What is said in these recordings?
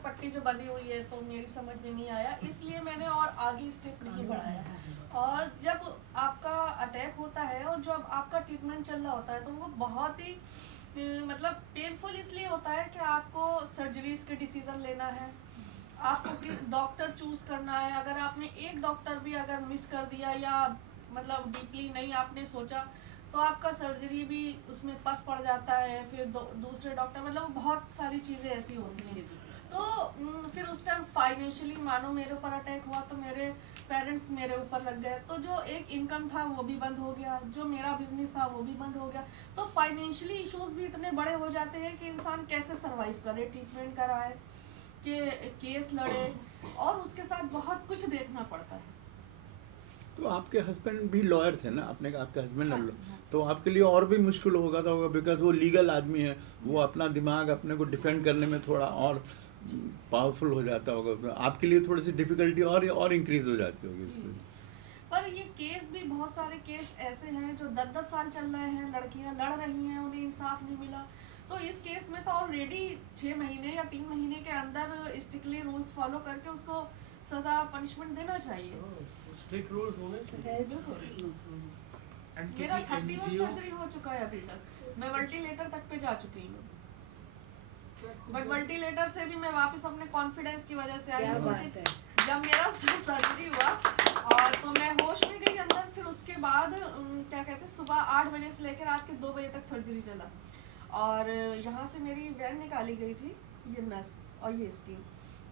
पट्टी जो बंधी हुई है तो मेरी समझ में नहीं आया, इसलिए मैंने और आगे स्टेप नहीं बढ़ाया। और जब आपका अटैक होता है और जब आपका ट्रीटमेंट चल रहा होता है तो वो बहुत ही मतलब पेनफुल इसलिए होता है कि आपको सर्जरीज के डिसीजन लेना है, आपको डॉक्टर चूज करना है। अगर आपने एक डॉक्टर भी अगर मिस कर दिया या मतलब डीपली नहीं आपने सोचा तो आपका सर्जरी भी उसमें पस पड़ जाता है, फिर दूसरे डॉक्टर मतलब बहुत सारी चीज़ें ऐसी होती हैं। तो फिर उस टाइम फाइनेंशियली मानो मेरे ऊपर अटैक हुआ तो मेरे पेरेंट्स मेरे ऊपर लग गए, तो जो एक इनकम था वो भी बंद हो गया, जो मेरा बिजनेस था वो भी बंद हो गया। तो फाइनेंशियली इश्यूज भी इतने बड़े हो जाते हैं कि इंसान कैसे सरवाइव करे, ट्रीटमेंट कराए, के केस लड़े, और उसके साथ बहुत कुछ देखना पड़ता है। तो आपके हस्बैंड भी लॉयर थे ना, आपने कहा आपके हस्बैंड हाँ, तो आपके लिए और भी मुश्किल होगा था होगा, बिकॉज वो लीगल आदमी है, वो अपना दिमाग अपने को डिफेंड करने में थोड़ा और पावरफुल हो जाता होगा, आपके लिए थोड़ी सी डिफिकल्टी और इंक्रीज हो जाती होगी इसके लिए। पर ये केस भी बहुत सारे केस ऐसे हैं जो 10-10 साल चल रहे हैं, लड़कियां लड़ रही हैं, उन्हें इंसाफ नहीं मिला। तो इस केस में तो ऑलरेडी 6 महीने या 3 महीने के अंदर स्ट्रिक्टली रूल्स फॉलो करके उसको सजा पनिशमेंट देना चाहिए। स्ट्रिक्ट रूल्स होने चाहिए। बिल्कुल। एंड मेरा किसी 31 एनजीओ सर्जरी हो चुका है अभी तक, मैं वेंटिलेटर तक पे जा चुकी हूँ, बट वेंटिलेटर से भी मैं वापस अपने कॉन्फिडेंस की वजह से आई हूँ। जब मेरा सर्जरी हुआ और तो मैं होश में गई अंदर, फिर उसके बाद क्या कहते हैं सुबह 8 बजे से लेकर रात के 2 बजे तक सर्जरी चला, और यहाँ से मेरी वैन निकाली गई थी, ये नस और ये स्कीम,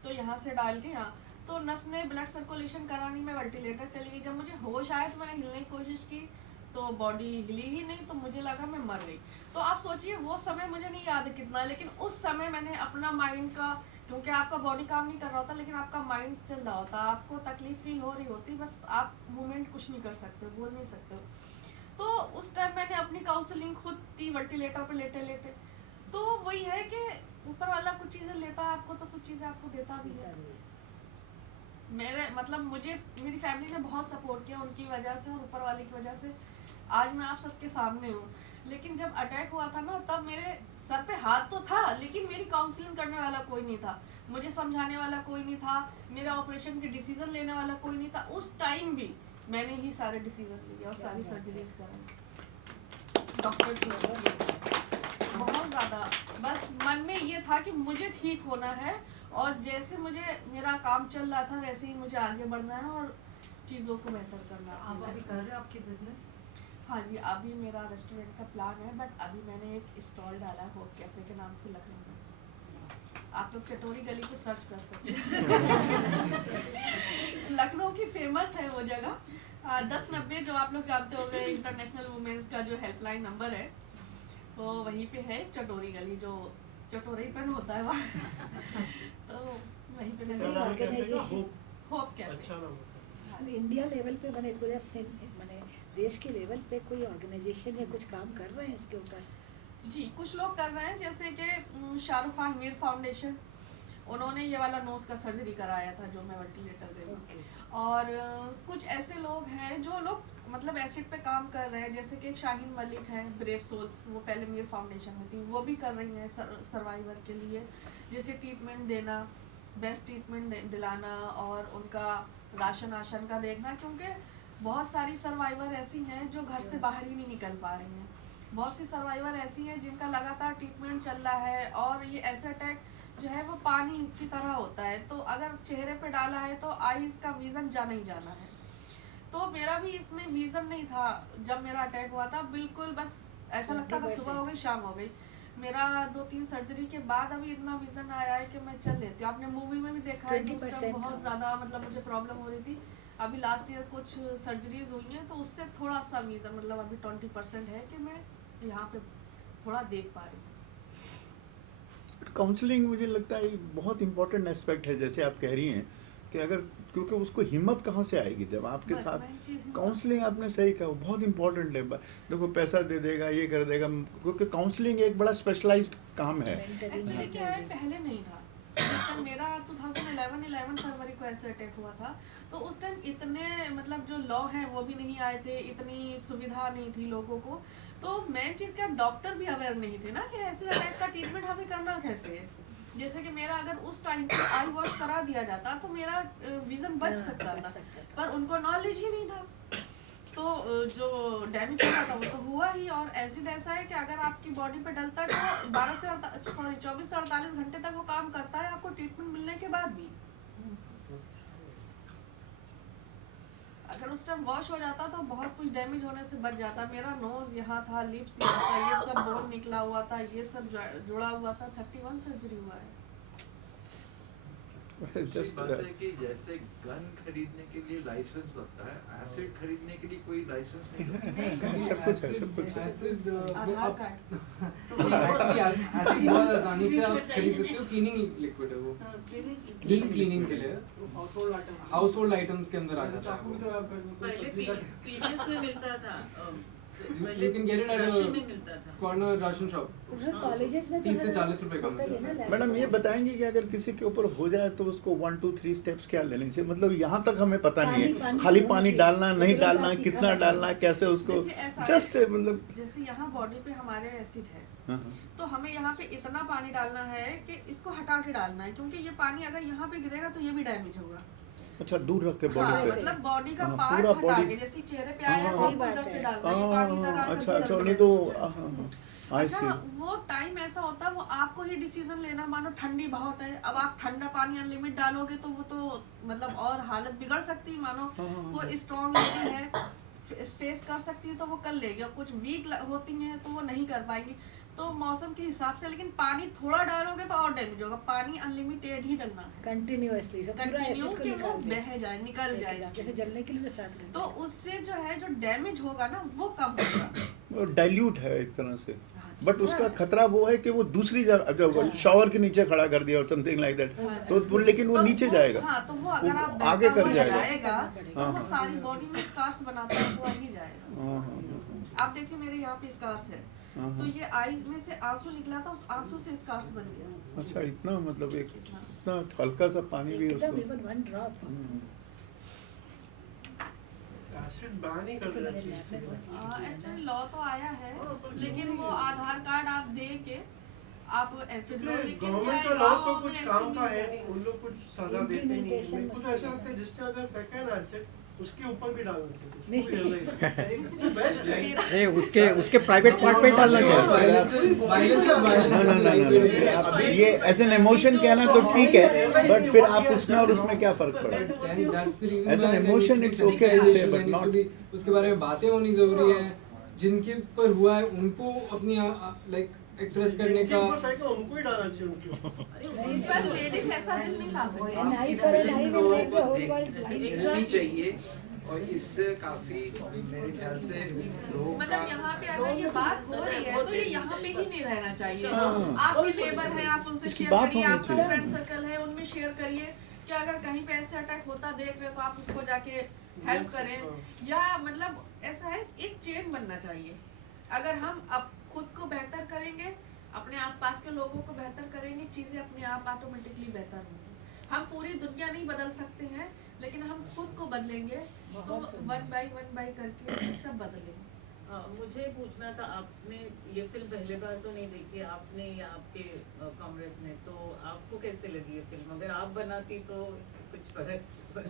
तो यहाँ से डाल के यहाँ तो नस ने ब्लड सर्कुलेशन करानी, मैं वेंटिलेटर चली गई। जब मुझे होश आया तो मैंने हिलने की कोशिश की तो बॉडी हिली ही नहीं, तो मुझे लगा मैं मर गई। तो आप सोचिए वो समय मुझे नहीं याद है कितना, लेकिन उस समय मैंने अपना माइंड का, क्योंकि आपका बॉडी काम नहीं कर रहा होता लेकिन आपका माइंड चल रहा होता, आपको तकलीफ फील हो रही होती, बस आप मूवमेंट कुछ नहीं कर सकते, बोल नहीं सकते हो। तो उस टाइम मैंने अपनी काउंसलिंग खुद की वेंटिलेटर पे लेटे लेटे। तो वही है कि ऊपर वाला कुछ चीज़ें लेता है आपको तो कुछ चीज़ें आपको देता भी है। मेरे मतलब मुझे मेरी फैमिली ने बहुत सपोर्ट किया, उनकी वजह से और ऊपर वाले की वजह से आज मैं आप सबके सामने हूँ। लेकिन जब अटैक हुआ था ना तब मेरे सर पे हाथ तो था लेकिन मेरी काउंसलिंग करने वाला कोई नहीं था, मुझे समझाने वाला कोई नहीं था, मेरा ऑपरेशन के डिसीजन लेने वाला कोई नहीं था। उस टाइम भी मैंने ही सारे डिसीजन लिए और सारी सर्जरीज कराई डॉक्टर की वजह से। बहुत ज़्यादा बस मन में ये था कि मुझे ठीक होना है, और जैसे मुझे मेरा काम चल रहा था वैसे ही मुझे आगे बढ़ना है और चीज़ों को बेहतर करना है। आप अभी कर रहे हो आपकी बिजनेस? हाँ जी, अभी मेरा रेस्टोरेंट का प्लान है, बट अभी मैंने एक स्टॉल डाला है होप कैफे के नाम से लखनऊ में। आप लोग चटोरी गली को सर्च कर सकते हैं। लखनऊ की फेमस है वो जगह। 1090 जो आप लोग जानते होंगे इंटरनेशनल वुमेन्स का जो हेल्पलाइन नंबर है, तो वहीं पे है चटोरी गली, जो चटोरी पेन होता है वहाँ। तो वहीं पे मैंने होप कैफे। अच्छा नाम है। इंडिया लेवल पे मैंने पूरे अपने मैंने देश के लेवल पे कोई ऑर्गेनाइजेशन या कुछ काम कर रहे हैं इसके ऊपर? जी कुछ लोग कर रहे हैं, जैसे कि शाहरुख खान मीर फाउंडेशन, उन्होंने ये वाला नोज का सर्जरी कराया था जो मैं वेंटिलेटर दे रही हूँ। और कुछ ऐसे लोग हैं जो लोग मतलब एसिड पे काम कर रहे हैं, जैसे कि एक शाहीन मलिक है ब्रेव सोल्स, वो पहले मीर फाउंडेशन में थी, वो भी कर रही हैं सर्वाइवर के लिए, जैसे ट्रीटमेंट देना, बेस्ट ट्रीटमेंट दिलाना और उनका राशन आशन का देखना, क्योंकि बहुत सारी सर्वाइवर ऐसी हैं जो घर से बाहर ही नहीं निकल पा रही हैं। बहुत सी सर्वाइवर ऐसी हैं जिनका लगातार ट्रीटमेंट चल रहा है, और ये ऐसा अटैक जो है वो पानी की तरह होता है, तो अगर चेहरे पे डाला है तो आईज का विजन जाना ही जाना है। तो मेरा भी इसमें विजन नहीं था जब मेरा अटैक हुआ था, बिल्कुल बस ऐसा लगता था सुबह हो गई शाम हो गई। मेरा 2-3 सर्जरी के बाद अभी इतना विजन आया है कि मैं चल लेती हूँ। आपने मूवी में भी देखा है कि उस टाइम बहुत ज़्यादा मतलब मुझे प्रॉब्लम हो रही थी। अभी लास्ट ईयर कुछ सर्जरीज हुई हैं तो उससे थोड़ा सा विजन मतलब अभी 20% है कि मैं यहाँ पे थोड़ा देख पा रही हूँ। काउंसलिंग मुझे लगता है बहुत इंपॉर्टेंट एस्पेक्ट है, जैसे आप कह रही हैं कि अगर, क्योंकि उसको हिम्मत कहाँ से आएगी जब आपके साथ काउंसलिंग, आपने सही कहा, बहुत इंपॉर्टेंट है। देखो पैसा दे देगा, ये कर देगा, क्योंकि काउंसलिंग एक बड़ा स्पेशलाइज्ड काम है। एक्चुअली क्या है, पहले नहीं था। जिस टाइम मेरा 2011 फरवरी को ऐसे अटैक हुआ था, तो उस टाइम इतने मतलब जो लॉ हैं वो भी नहीं आए थे, इतनी सुविधा नहीं थी लोगों को। तो मेन चीज़ क्या, डॉक्टर भी अवेयर नहीं थे ना कि ऐसे अटैक का ट्रीटमेंट हमें करना कैसे है। जैसे कि मेरा अगर उस टाइम पे आई वॉश करा दिया जाता तो मेरा विजन बच सकता था, पर उनको नॉलेज ही नहीं था, तो जो डैमेज हुआ था वो तो हुआ ही। और एसिड ऐसा है कि अगर आपकी बॉडी पे डलता है तो 24 से 48 घंटे तक वो काम करता है, आपको ट्रीटमेंट मिलने के बाद भी। अगर उस टाइम वॉश हो जाता तो बहुत कुछ डैमेज होने से बच जाता। मेरा नोज यहाँ था, लिप्स यहाँ था, ये सब बोन निकला हुआ था, ये सब जुड़ा हुआ था। 31 सर्जरी हुआ है। Just, बात है कि जैसे गन खरीदने के लिए लाइसेंस लगता है, एसिड खरीदने के लिए कोई लाइसेंस नहीं होता। सब कुछ है, सब कुछ है। एसिड आधार कार्ड। एसिड बहुत आसानी से आप खरीद सकते हो, क्लीनिंग लिक्विड है वो, डीप क्लीनिंग के लिए हाउस होल्ड आइटम्स के अंदर आ जाता है वो। पहले पीडीएस में मिलता था, You can get it at a corner ration shop। Colleges में 30 से 40 रुपए कम। मैडम ये बताएंगे कि अगर किसी के ऊपर हो जाए तो उसको 1 2 3 स्टेप्स क्या लेने चाहिए? मतलब यहाँ तक हमें पता नहीं है, खाली पानी डालना नहीं डालना, कितना डालना, कैसे उसको जस्ट मतलब जैसे यहाँ बॉडी पे हमारे एसिड है, हाँ, तो हमें यहाँ पे इतना पानी डालना है कि इसको हटा के डालना है, क्योंकि ये पानी अगर यहाँ पे गिरेगा तो ये भी डैमेज होगा। अच्छा दूर रख के बॉडी हाँ, से मतलब बॉडी का हाँ, पार्ट पूरा हटा body- के, जैसे चेहरे पे आया हाँ, है उधर से डालना है, हाँ, पानी इधर आकर अच्छा इधर अच्छा से नहीं तो डालना। आई सी अच्छा वो टाइम ऐसा होता है, वो आपको ही डिसीजन लेना, मानो ठंडी बहुत है, अब आप ठंडा पानी अनलिमिट डालोगे तो वो तो मतलब और हालत बिगड़ सकती है। मानो वो स्ट्रॉन्ग लेडी है, फेस कर सकती है तो वो कर लेगी, और कुछ वीक होती हैं तो वो नहीं कर पाएंगी। तो मौसम के हिसाब से, लेकिन पानी थोड़ा डालोगे तो और डैमेज होगा। पानी अनलिमिटेड ही डालना है, कंटिन्यूअसली सब पूरा कंटिन्यू एसिड को कि वो निकाल दे बह जाए, निकल जाए। जैसे जलने के लिए 7 घंटे तो उससे जो है जो डैमेज होगा ना वो कम होगा। डाइल्यूट है एक तरह से, हाँ, बट उसका खतरा वो है कि वो दूसरी जगह शॉवर के नीचे खड़ा कर दिया और समथिंग लाइक दैट, तो लेकिन वो नीचे जाएगा, हाँ, तो वो अगर आप वो आगे बहता कर हुआ जाएगा। तो हाँ, वो हाँ। सारी बॉडी में स्कार्स बनाता है, वो ही जाएगा। हाँ, हाँ, हाँ, आप देखिए मेरे यहाँ पे स्कार्स है, हाँ, तो हाँ। ये आई में से आंसू निकला था, उस आंसू से स्कार्स बन गया। अच्छा इतना मतलब एक हाँ। इतना हल्का सा पानी भी एकदम उसको इवन 1 ड्रॉप एसिड बैन ही कर देना चाहिए। एक्चुअली लॉ तो आया है, लेकिन वो आधार कार्ड आप दे के आप एसिड लो, लेकिन गवर्नमेंट का लॉ तो कुछ काम का है नहीं, उन लोग कुछ सजा देते नहीं। मेरे को तो ऐसा लगता है जिसने अगर फेंका है ना एसिड उसके ऊपर भी डालना चाहिए, बेस्ट है। उसके प्राइवेट पार्ट पे डालना चाहिए। आप ये एज एन इमोशन कहना तो ठीक है, बट फिर आप उसमें और उसमें क्या फर्क पड़ेगा? As an emotion, it's okay to say, but not- उसके बारे में बातें होनी जरूरी है, जिनके ऊपर हुआ है उनको अपनी लाइक एक्सप्रेस करने का। उनको ही डालना चाहिए उनके ऊपर। पर लेडीज ऐसा दिल नहीं ला सकती। an eye for an eye will make the whole world blind. देखनी चाहिए, और इससे काफी मेरे ख्याल से लोग मतलब यहाँ पे अगर ये बात हो रही है तो ये यहाँ पे ही नहीं रहना चाहिए। हाँ। आपके नेबर हैं, आप उनसे इसकी शेयर बात करिए, होनी आपका चाहिए। फ्रेंड सर्कल है उनमें शेयर करिए कि अगर कहीं पे ऐसे अटैक होता देख रहे हो तो आप उसको जाके हेल्प करें। या मतलब ऐसा है, एक चेन बनना चाहिए। अगर हम अब खुद को बेहतर करेंगे, अपने आसपास के लोगों को बेहतर करेंगे, चीजें अपने आप ऑटोमेटिकली बेहतर होंगी। हम पूरी दुनिया नहीं बदल सकते हैं, लेकिन हम खुद को बदलेंगे तो 1 बाय करके सब बदलेंगे। मुझे पूछना था, आपने ये फिल्म पहले बार तो नहीं देखी, आपने या आपके कॉमरेड्स ने, तो आपको कैसे लगी ये फिल्म? अगर आप बनाती तो कुछ फर्क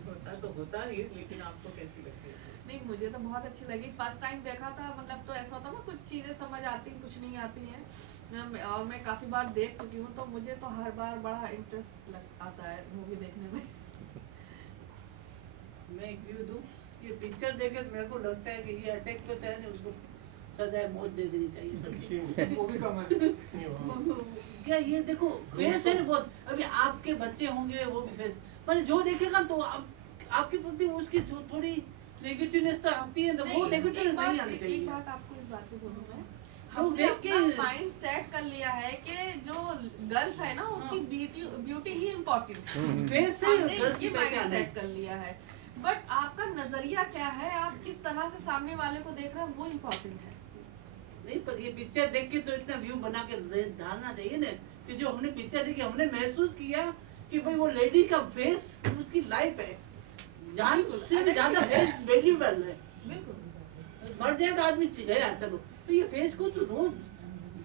होता तो होता ही, लेकिन आपको कैसी लगती है? नहीं, मुझे तो बहुत अच्छी लगी। फर्स्ट टाइम देखा था, मतलब तो ऐसा होता ना, कुछ चीज़ें समझ आती हैं, कुछ नहीं आती हैं, और मैं काफ़ी बार देख चुकी हूँ, तो मुझे तो हर बार बड़ा इंटरेस्ट आता है मूवी देखने में। मैं एक व्यू दूँ, ये पिक्चर देखे तो मेरे को लगता है कि ये अटैक पे है नहीं, उसको सजाए मौत दे देनी चाहिए। वो भी कम है। क्या ये देखो फेस है ना बहुत, अभी आपके बच्चे होंगे वो भी फेस, पर जो देखेगा तो आपके प्रति उसकी थोड़ी नेगेटिवनेस तो आती है, तो वो नेगेटिवनेस नहीं आनी एक चाहिए। बात आपको इस बात पे बोलूँ मैं, लोग हमने देख अपना के माइंड सेट कर लिया है कि जो गर्ल्स है ना उसकी ब्यूटी ही इम्पोर्टेंट है। फेस से हमने गर्ल्स की ये माइंड पहचान है। सेट कर लिया है, बट आपका नजरिया क्या है, आप किस तरह से सामने वाले को देख रहे हैं, वो इम्पोर्टेंट है। नहीं, पर ये पिक्चर देख के तो इतना व्यू बना के डालना चाहिए ना, कि जो हमने पिक्चर देखी हमने महसूस किया कि भाई वो लेडी का फेस उसकी लाइफ है, जान से भी ज्यादा फेस वैल्यूएबल है। बिल्कुल। मर जाए तो आदमी गया, चलो, तो ये फेस को तो रोज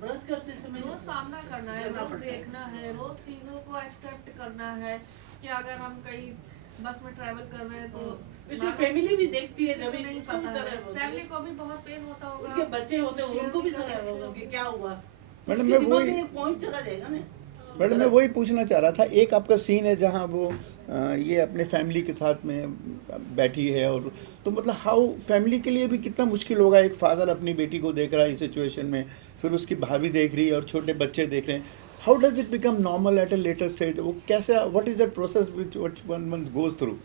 ब्रश करते समय रोज सामना करना है, रोज देखना है, रोज चीजों को एक्सेप्ट करना है कि अगर हम कहीं बस में ट्रैवल कर रहे हैं तो इसमें फैमिली भी देखती है, जब नहीं पता है, फैमिली को भी बहुत पेन होता होगा, उनके बच्चे होते हैं उनको भी समझ होगा कि क्या हुआ। मैडम मैं वही पॉइंट चला जाएगा ना। मैडम मैं वही पूछना चाह रहा था, एक आपका सीन है जहाँ वो ये अपने फैमिली के साथ में बैठी है, और तो मतलब हाउ फैमिली के लिए भी कितना मुश्किल होगा, एक फादर अपनी बेटी को देख रहा है इस सिचुएशन में, फिर उसकी भाभी देख रही है और छोटे बच्चे देख रहे हैं, how does it become normal at a later stage, वो कैसे, what is that process which one goes through?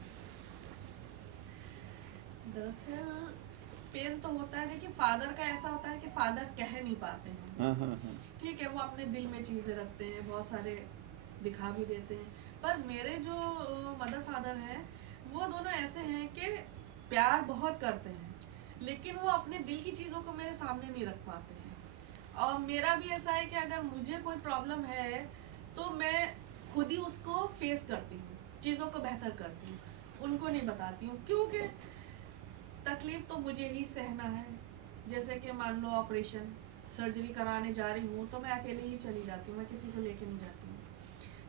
दरअसल पेन तो होता है, देखिए फादर का ऐसा होता है कि फादर कह नहीं पाते हैं, हाँ। ठीक है, वो अपने दिल में चीजें रखते हैं, बहुत सारे दिखा भी देते हैं, पर मेरे जो मदर फादर हैं वो दोनों ऐसे हैं कि प्यार बहुत करते हैं, लेकिन वो अपने दिल की चीज़ों को मेरे सामने नहीं रख पाते हैं। और मेरा भी ऐसा है कि अगर मुझे कोई प्रॉब्लम है तो मैं खुद ही उसको फेस करती हूँ, चीज़ों को बेहतर करती हूँ, उनको नहीं बताती हूँ, क्योंकि तकलीफ तो मुझे ही सहना है। जैसे कि मान लो ऑपरेशन सर्जरी कराने जा रही हूँ तो मैं अकेले ही चली जाती हूँ, मैं किसी को लेके नहीं जाती हूँ,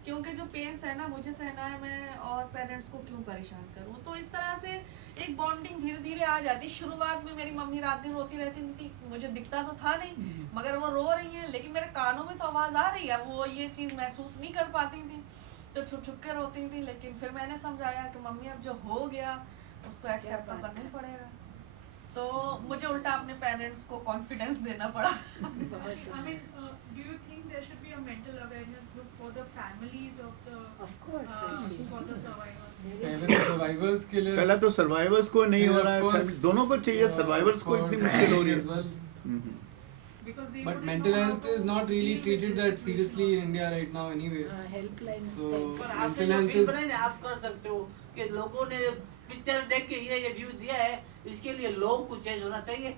क्योंकि जो पेन सहना मुझे सहना है, मैं और पेरेंट्स को क्यों परेशान करूँ। तो इस तरह से एक बॉन्डिंग धीरे धीरे आ जाती। शुरुआत में मेरी मम्मी रात दिन रोती रहती थी, मुझे दिखता तो था नहीं, मगर वो रो रही है, लेकिन मेरे कानों में तो आवाज़ आ रही है, वो ये चीज़ महसूस नहीं कर पाती थी, तो छुप छुप के रोती थी। लेकिन फिर मैंने समझाया कि मम्मी अब जो हो गया उसको एक्सेप्ट तो करना ही पड़ेगा, तो मुझे उल्टा अपने पेरेंट्स को कॉन्फिडेंस देना पड़ा। I mean, do you think there should be a mental awareness group for the families of the for the survivors? पहले तो सर्वाइवर्स के लिए, पहला तो सर्वाइवर्स को नहीं हो रहा है, family दोनों को चाहिए, सर्वाइवर्स को इतनी मुश्किल हो रही है। Because they But wouldn't mental know how health to is not really deal with treated this that situation. seriously in India right now anyway. Helpline So पर आपसे mental जो health फिल्म is बनाई ना, आप कर सकते हो कि लोगों ने पिक्चर देख के ये व्यू दिया है, इसके लिए लोग को चेंज होना चाहिए।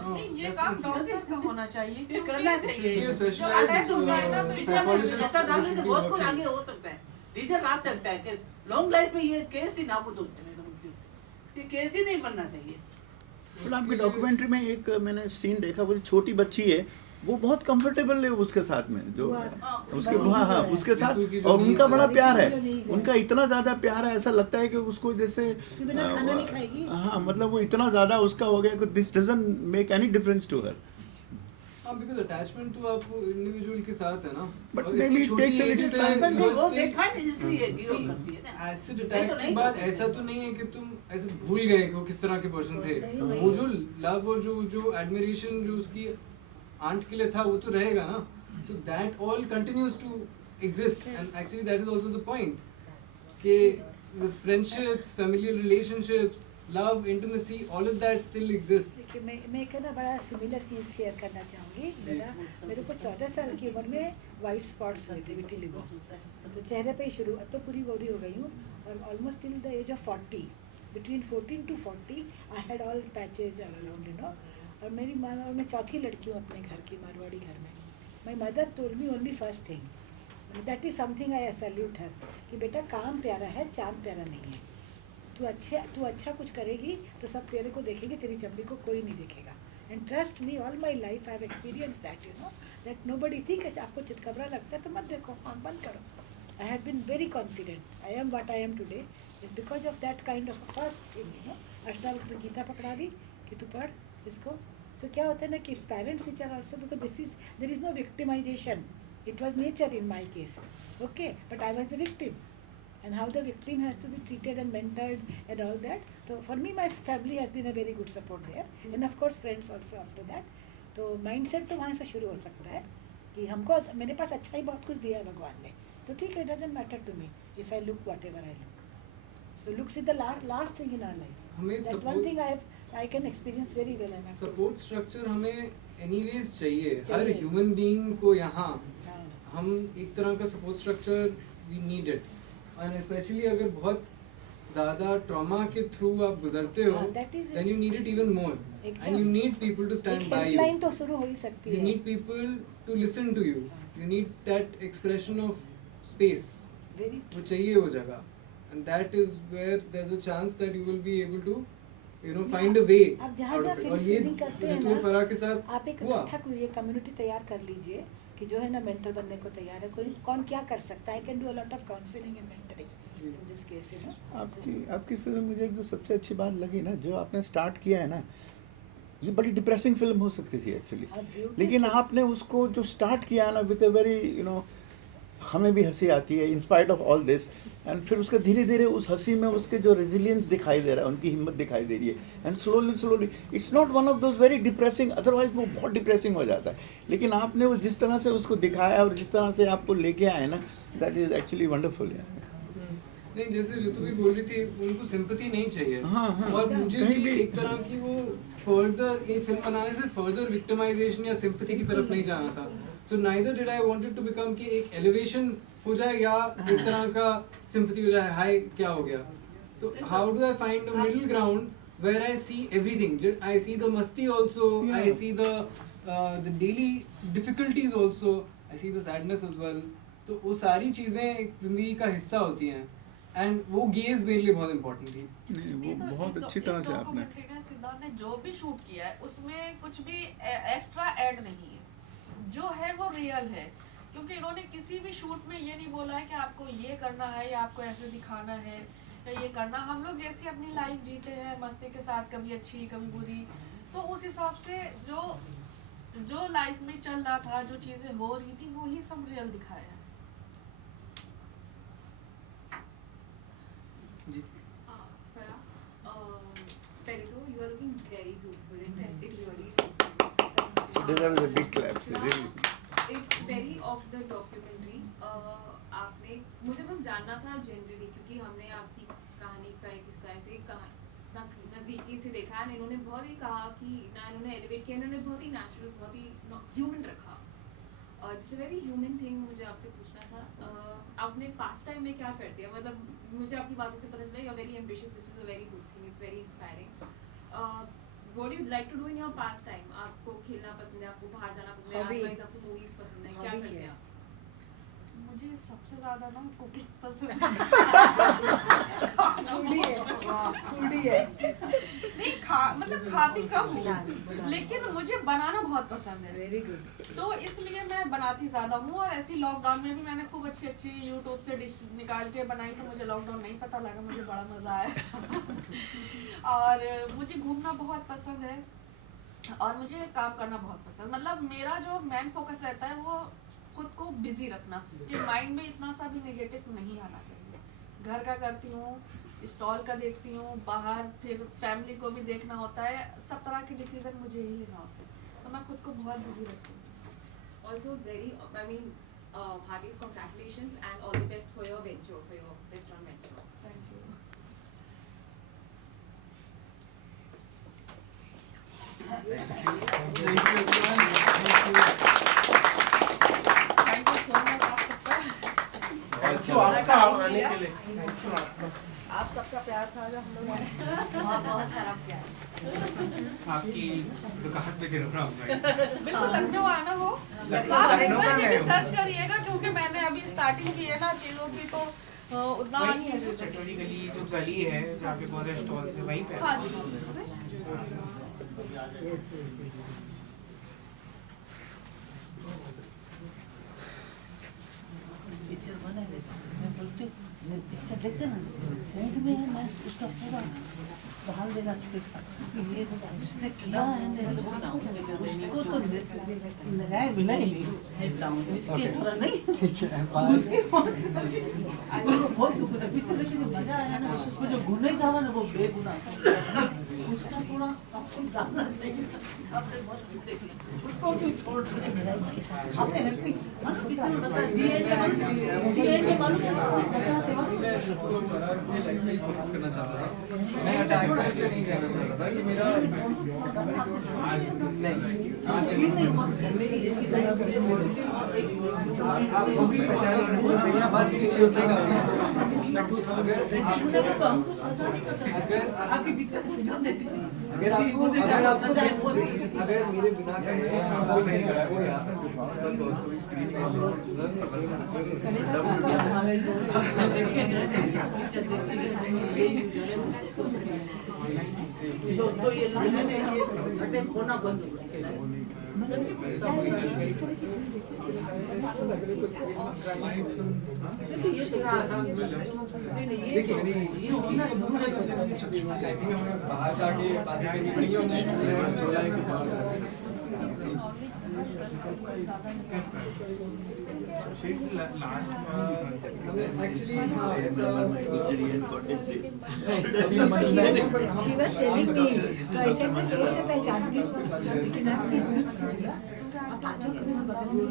नहीं, ये काम डॉक्टर का होना चाहिए, ये करना चाहिए। ये जब specialized, अटैक होगा ना तो इसमें psychologists ऐसा डालने से should be बहुत कुछ working. आगे हो सकता है, रिजल्ट आ सकता है कि लॉन्ग लाइफ में ये केस ही नाबूद हो जाएगा, ये केस ही नहीं बनना चाहिए। फिर आपके डॉक्यूमेंट्री में एक मैंने सीन देखा, वो छोटी बच्ची है, वो बहुत कंफर्टेबल है उसके साथ में, जो उसके हाँ उसके साथ, और उनका बड़ा प्यार है, उनका इतना ज़्यादा प्यार है, ऐसा लगता है कि उसको जैसे खाना नहीं खाएगी। हाँ मतलब वो इतना ज़्यादा उसका हो गया कि this doesn't make any difference to her. हाँ, because attachment तो आपको इंडिविजुअल के साथ है ना। But और maybe इतनी it छोटी takes a age little पे time. बस वो first देखा एक- नहीं इसलिए गिव करती है ना। एसिड नहीं अटैक तो के नहीं बाद कर सकते। ऐसा तो नहीं है कि तुम ऐसे भूल गए कि वो किस तरह के पर्सन थे। सही वही। वो जो लव और जो एडमिरेशन जो उसकी आंट के लिए था वो तो रहेगा ना। So that all continues to exist and actually that is also the point कि friendships, family relationships, love, intimacy, all of that still exist. देखिए मैं एक ना बड़ा सिमिलर चीज़ शेयर करना चाहूँगी। मेरे को 14 साल की उम्र में वाइट स्पॉट्स हुए थे, विटिलिगो, तो चेहरे पे ही शुरू, अब तो पूरी बॉडी हो गई हूँ, और almost till the age of 40, between 14 to 40 I had all patches around you know. और मेरी माँ, और मैं चौथी लड़की हूँ अपने घर की, मारवाड़ी घर में। My mother told me only first thing, that is something I salute her, कि बेटा काम प्यारा है, चाम प्यारा नहीं है। तू अच्छा कुछ करेगी तो सब तेरे को देखेंगे, तेरी चमड़ी को कोई नहीं देखेगा। And trust me, all my life I have experience that, you know, that nobody think आपको चितकबरा लगता है तो मत देखो, आँख बंद करो। I had been very confident, I am what I am today is because of that kind of first thing, you know. Ashtavakra Gita पकड़ा दी कि तू पढ़ इसको। सो क्या होता है ना कि parents which are also, because there is no victimization, it was nature in my case, okay, but I was the victim, and how the victim has to be treated and mentored and all that. So for me, my family has been a very good support there, and of course friends also after that. तो mindset तो वहाँ से शुरू हो सकता है कि हमको, मेरे पास अच्छा ही बहुत कुछ दिया है भगवान ने, तो ठीक है, doesn't matter to me if I look whatever I look. So looks is the last thing in our life. हमें That one thing I can experience very well. Support structure हमें एनीवेज चाहिए, हर चाहिए। ह्यूमन बीइंग को यहाँ हाँ। हम एक तरह का support structure we need it, and specially अगर बहुत ज़्यादा ट्रॉमा के थ्रू आप गुजरते हो, हाँ, that is it. Then you need it even more, and you need people to stand एक बाय यू, हेल्पलाइन तो शुरू हो ही सकती you है। need people to listen to you, you need that expression of space, Very वो चाहिए वो जगह, and that is where there's a chance that you will be able to find a way आप जहाँ out जहाँ of it. Film और ये screening करते हैं ऋतु फराह के ना, साथ आप एक हुआ। इकट्ठा ये कम्युनिटी तैयार कर लीजिए कि जो है ना मेंटर बनने को तैयार है, कोई कौन क्या कर सकता है। I can do a lot of counselling and mentoring in this case, you know. आपकी फिल्म मुझे एक जो सबसे अच्छी बात लगी ना, जो आपने स्टार्ट किया है ना, ये बड़ी डिप्रेसिंग फिल्म हो सकती थी एक्चुअली, लेकिन आपने उसको जो स्टार्ट किया है ना विद अ वेरी हमें भी हंसी आती है in spite of all this, and फिर उसका धीरे धीरे उस हंसी में उसके जो रेजिलियंस दिखाई दे रहा है, उनकी हिम्मत दिखाई दे रही है, and slowly it's not one of those very depressing, otherwise वो बहुत डिप्रेसिंग हो जाता है, लेकिन आपने वो जिस तरह से उसको दिखाया और जिस तरह से आपको लेके आए ना, दैट इज एक्चुअली वंडरफुल। नहीं, जैसे ऋतु भी बोल रही थी, उनको सिंपैथी नहीं चाहिए। हाँ, और मुझे कहीं भी एक तरह की वो फर्दर ये फिल्म बनाने से फर्दर विक्टिमाइजेशन या सिंपैथी की तरफ नहीं जाना था। So neither did I wanted to become कि एक एलिवेशन हो जाए या एक तरह का सिंपैथी हो जाए, हाय क्या हो गया। तो how do I find a middle ground where I see everything, I see the masti also, I see the daily difficulties also, I see the sadness as well. तो वो सारी चीजें एक जिंदगी का हिस्सा होती हैं, एंड वो गेज मेरे लिए बहुत इम्पोर्टेंट थी। नहीं, वो बहुत अच्छी तरह से आपने सिद्धार्थ ने जो भी शूट किया है उसमें कुछ भी एक्स्ट्रा ऐड नहीं है, जो है वो रियल है, क्योंकि इन्होंने किसी भी शूट में ये नहीं बोला है कि आपको ये करना है या आपको ऐसे दिखाना है या ये करना। हम लोग जैसे अपनी लाइफ जीते हैं मस्ती के साथ, कभी अच्छी कभी बुरी, तो उस हिसाब से जो लाइफ में चल रहा था, जो चीजें हो रही थी, वो ही सब रियल दिखाया है। पहले तो you are looking very beautiful in that. It really suits you. deserves a big clap, really. It's very of the documentary. आपने मुझे बस जानना था जनरली, क्योंकि हमने आपकी कहानी का एक हिस्सा ऐसे नज़दीकी से देखा है। इन्होंने बहुत ही कहा कि ना इन्होंने एलिवेट किया, इन्होंने बहुत ही नेचुरल, बहुत ही ह्यूमन रखा। जैसे वेरी ह्यूमन थिंग मुझे आपसे पूछना था, आपने पास्ट टाइम में क्या करते हैं? मतलब मुझे आपकी बातों से पता चला you are very ambitious, which is a very good thing, it's very inspiring. What you like to do in your past time? आपको खेलना पसंद है, आपको बाहर जाना पसंद है, अदरवाइज आपको मूवीज पसंद है, क्या करते हैं आप? मुझे सबसे ज्यादा ना कुकिंग पसंद है। फूडी है। नहीं मतलब खाती कम हूँ, लेकिन मुझे बनाना बहुत पसंद है। Very good. तो इसलिए मैं बनाती ज़्यादा हूँ, और ऐसी लॉकडाउन में भी मैंने खूब अच्छी अच्छी यूट्यूब से डिश निकाल के बनाई, तो मुझे लॉकडाउन नहीं पता लगा, मुझे बड़ा मज़ा आया। और मुझे घूमना बहुत पसंद है, और मुझे काम करना बहुत पसंद। मतलब मेरा जो मेन फोकस रहता है वो खुद को बिजी रखना, कि माइंड में इतना सा भी नेगेटिव नहीं आना चाहिए। घर का करती हूँ, स्टॉल का देखती हूँ, बाहर फिर फैमिली को भी देखना होता है, सब तरह के डिसीजन मुझे ही लेना होता है, तो मैं खुद को बहुत बिजी रखती हूँ। Also very, I mean, heartiest congratulations and all the best for your venture, for your restaurant venture. Thank you. Thank you so much आप सबका। आपका आने के लिए आप सबका प्यार था जो हम लोग बहुत सारा प्यार। आपकी दुकान पे जरूर आऊंगा। बिल्कुल लखनऊ आना हो, आप गूगल पे भी सर्च करिएगा, क्योंकि मैंने अभी स्टार्टिंग की है ना चीज़ों की, तो उतना वही है जो चटोरी गली जो गली है जहाँ पे बहुत सारे स्टॉल्स है वहीं पे। हाँ पिक्चर बना लेते मैं बोलती हूँ, पिक्चर देखते ना एंड में मैं उसका पूरा सवाल देना ये उसने किया है उसको तो लगाया भी नहीं इसके पूरा नहीं बहुत पिक्चर देखने में मजा आया ना। उसको जो गुनाह था ना वो बेगुनाह, उसका पूरा आपको गाना चाहिए, आपने बहुत देख लिया उसको भी छोड़ रहे आपने हैप्पी पिक्चर बता दिए मालूम मैं ऋतु फराह के लाइफ में फोकस करना चाहता था, मैं अटैकर पे नहीं जाना चाहता था। ये मेरा आपको भी पहचान बस ये चीज़ होता ही अगर मेरे बिना कहे आपको नहीं चला तो ये बटन होना बंद हो गया। इतना आसान देखिए दूसरे टाइपिंग हमें बाहर जाके बातें करनी पड़ेंगी She was telling me, तो ऐसे मैं फेस से पहचानती हूँ, लेकिन आप आ जाओ किसी में बगल में।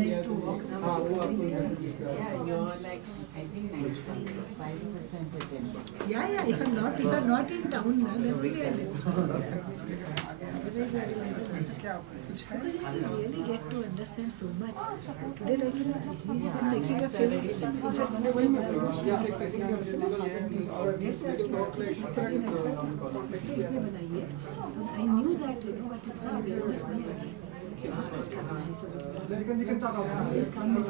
Next to walk now. You're like, I think 95% attention. Yeah, if I'm not in town, definitely I miss. Otherwise, because you really get to understand so much. Today, like, he's been making a film. In fact, one of my इसने बनाई है. I knew that, but इतना awareness नहीं है. आप कुछ करना है सब. This can't be done.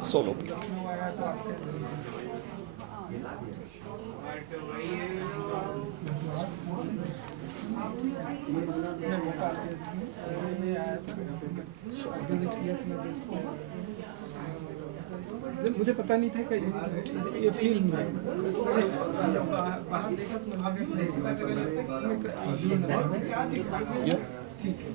Solo pick. मुझे पता नहीं था कि ये फिल्म है। बाहर देखा तो ठीक है।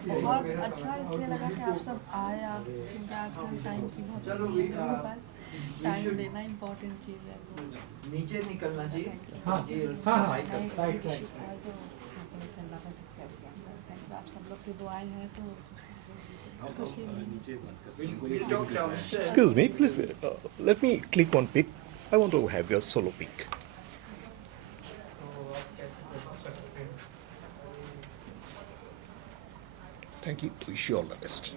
बहुत अच्छा इसलिए लगा कि आप सब आए आप, क्योंकि आजकल टाइम की बहुत कमी है मेरे पास, टाइम देना इम्पोर्टेंट चीज़ है। तो नीचे निकलना चाहिए। हाँ राइट। आप सब लोग की दुआएं हैं तो खुशी Excuse me, please let me click on pick. I want to have your solo pick. Thank you. Wish you all the best.